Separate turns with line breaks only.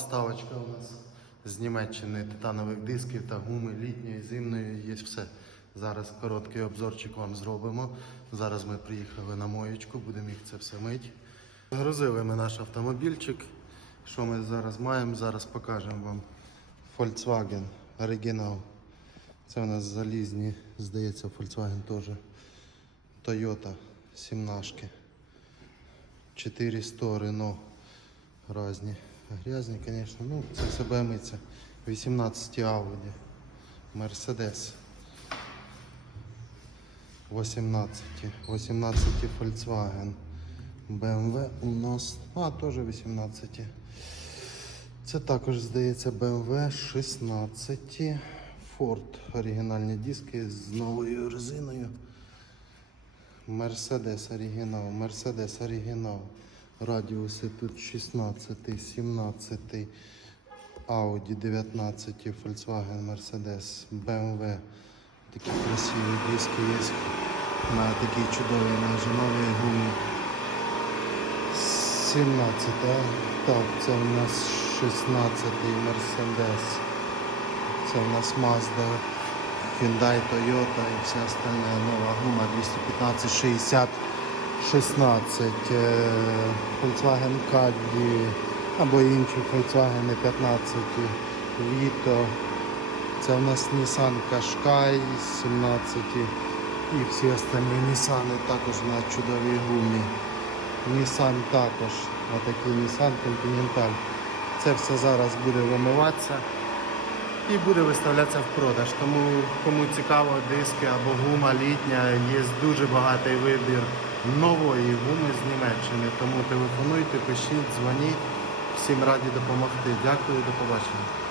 поставочка у нас з Німеччини титанових дисків та гуми літньої, зимної, є все. Зараз короткий обзорчик вам зробимо. Зараз ми приїхали на моєчку, будемо їх це все мити. Загрузили ми наш автомобільчик. Що ми зараз маємо? Зараз покажемо вам. Volkswagen оригінал. Це у нас залізні, здається, Volkswagen теж. Toyota 17. 400 Renault разні. Грязні, звісно, ну це все БМЦ. 18 Audi. Mercedes. 18. 18 Volkswagen. BMW у нас. А, теж 18. Це також, здається, BMW 16. Ford. Оригінальні диски з новою резиною. Мерседес оригінал, Мерседес оригінал. Радіуси тут 16, 17, Audi 19, Volkswagen, Mercedes, BMW. Такі красиві диски є. На такій чудовій майже новій гумі. 17, а? так, це у нас 16 Mercedes. Це у нас Mazda, Hyundai, Toyota і вся остальна нова гума 215 60 16 е, Volkswagen Caddy або інші Volkswagen 15 Vito. Це у нас Nissan Qashqai 17 і всі остальні Nissan також на чудовій гумі. Nissan також, отакий Nissan Continental. Це все зараз буде вимиватися і буде виставлятися в продаж. Тому кому цікаво диски або гума літня, є дуже багатий вибір нової гуми з Німеччини. Тому телефонуйте, пишіть, дзвоніть. Всім раді допомогти. Дякую, до побачення.